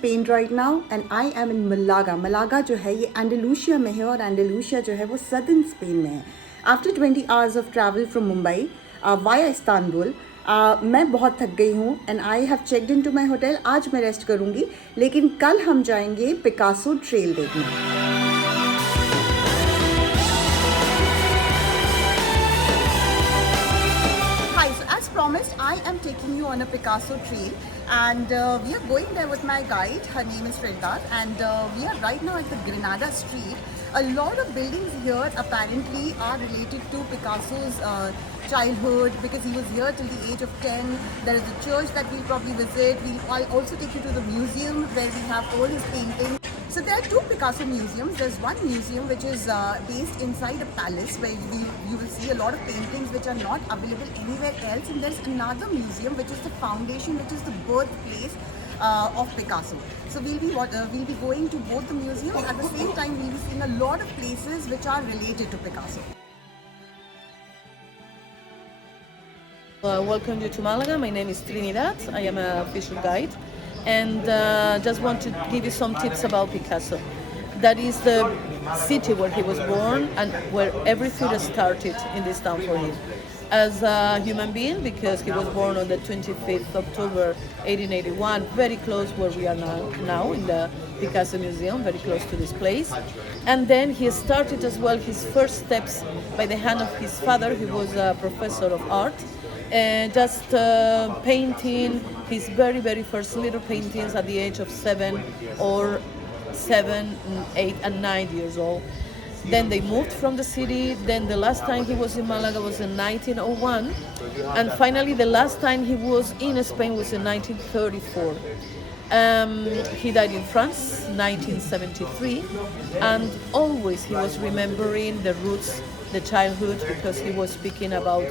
Spain right now and I am in Malaga. Malaga जो है ये एंडलूसिया में है और एंडलूसिया जो है वो सदर्न स्पेन में है। After 20 hours of travel from Mumbai via Istanbul मैं बहुत थक गई हूँ and I have checked in to my hotel. आज मैं रेस्ट करूँगी, लेकिन कल हम जाएंगे पिकासो ट्रेल देखने। As promised, I am taking you on a Picasso trail and we are going there with my guide. Her name is Fredgar and we are right now at the Granada street. A lot of buildings here apparently are related to Picasso's childhood because he was here till the age of 10. There is a church that we'll probably visit. I'll also take you to the museum where we have all his paintings. So there are two Picasso museums. There's one museum which is based inside a palace where you will see a lot of paintings which are not available anywhere else. And there's another museum which is the foundation, which is the birthplace of Picasso. So we'll be going to both the museums. At the same time, we'll be seeing a lot of places which are related to Picasso. Welcome you to Malaga. My name is Trinidad. I am a official guide and just want to give you some tips about Picasso. That is the city where he was born and where everything started in this town for him. As a human being, because he was born on the 25th October 1881, very close where we are now in the Picasso Museum, very close to this place. And then he started as well his first steps by the hand of his father, who was a professor of art, and just painting his very first little paintings at the age of 7, 8 and 9 years old. Then they moved from the city. Then the last time he was in Malaga was in 1901, and finally the last time he was in Spain was in 1934. He died in France 1973, and always he was remembering the roots, the childhood, because he was speaking about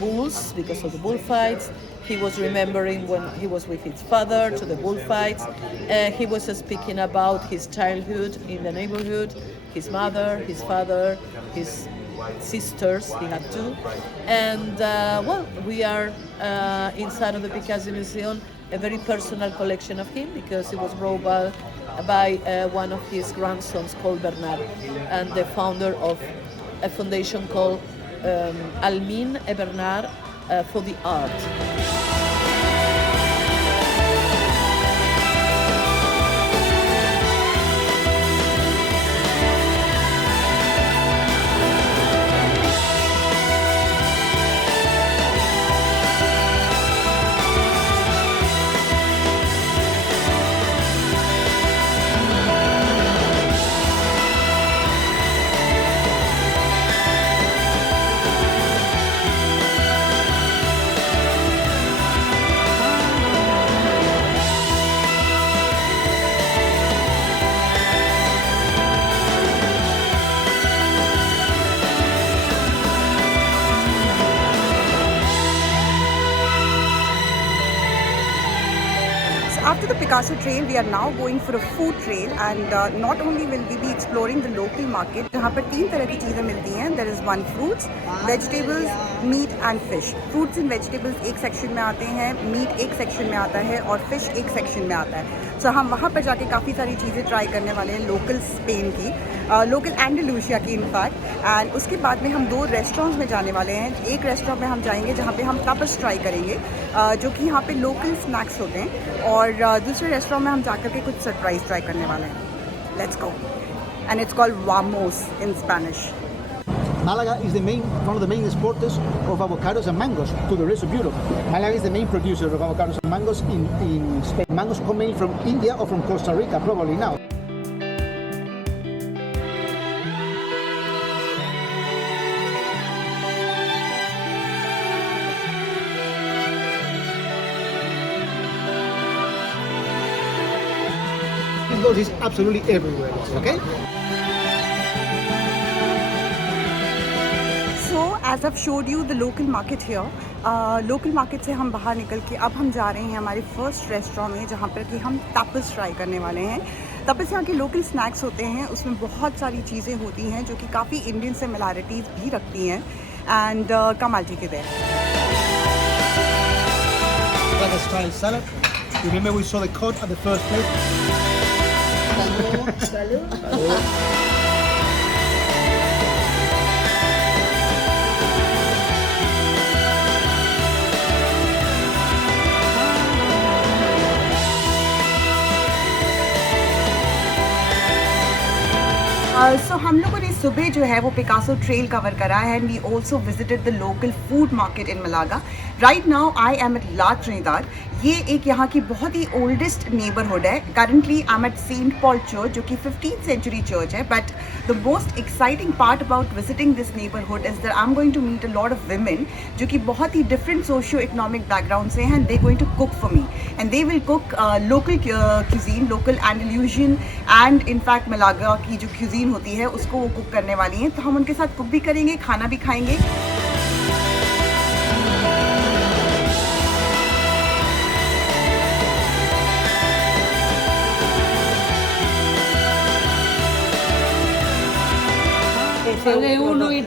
bulls because of the bullfights. He was remembering when he was with his father to the bullfights. He was speaking about his childhood in the neighborhood, his mother, his father, his sisters, he had two. And well, we are inside of the Picasso Museum, a very personal collection of him because he was brought by one of his grandsons called Bernard, and the founder of a foundation called Almin et Bernard for the art. After the Picasso trail, we are now going for a food trail and not only will we be exploring the local market, जहाँ पर 3 तरह की चीज़ें मिलती हैं. There is one fruits, vegetables, meat and fish. Fruits and vegetables एक section में आते हैं, meat एक सेक्शन में आता है और fish एक सेक्शन में आता है. So हम वहाँ पर जाके काफ़ी सारी चीज़ें ट्राई करने वाले हैं लोकल स्पेन की, लोकल एंडलूसिया की इनफैक्ट. एंड उसके बाद में हम 2 रेस्टोरेंट्स में जाने वाले हैं. एक रेस्टोरेंट में हम जाएंगे जहाँ पे हम तापस ट्राई करेंगे, जो कि यहाँ पे लोकल स्नैक्स होते हैं, और दूसरे रेस्टोरेंट में हम जाकर के कुछ सरप्राइज ट्राई करने वाले हैं. Let's go. And it's called vamos in Spanish. Malaga is one of the main exporters of avocados and mangoes to the rest of Europe. Malaga is the main producer of avocados and mangoes in Spain. Mangoes come mainly from India or from Costa Rica, probably now. Mangoes is absolutely everywhere, okay? As I've showed you the local market here, local market से हम बाहर निकल के अब हम जा रहे हैं हमारे फर्स्ट रेस्टोरेंट में, जहाँ पर कि हम तापस ट्राई करने वाले हैं. तापस यहाँ के लोकल स्नैक्स होते हैं, उसमें बहुत सारी चीज़ें होती हैं जो कि काफ़ी इंडियन सिमिलैरिटीज़ भी रखती हैं. And come all take it there. Like a style salad, Remember we saw the cod at the first place? So हम लोगों ने सुबह जो है वो पिकासो ट्रेल कवर करा है and we also visited the local food market in Malaga. Right now I am at La Trinidad. ये एक यहाँ की बहुत ही ओल्डेस्ट नेबरहुड है. Currently I am at Saint Paul church जो कि 15th सेंचुरी चर्च है. But the most exciting part about visiting this neighbourhood is that I am going to meet a lot of women जो कि बहुत ही different socio economic background से हैं. They going to cook for me and they will cook local cuisine, local Andalusian and in fact Malaga की जो cuisine होती है उसको वो कुक करने वाली हैं. तो हम उनके साथ कुक भी करेंगे, खाना भी खाएंगे. Sale uno y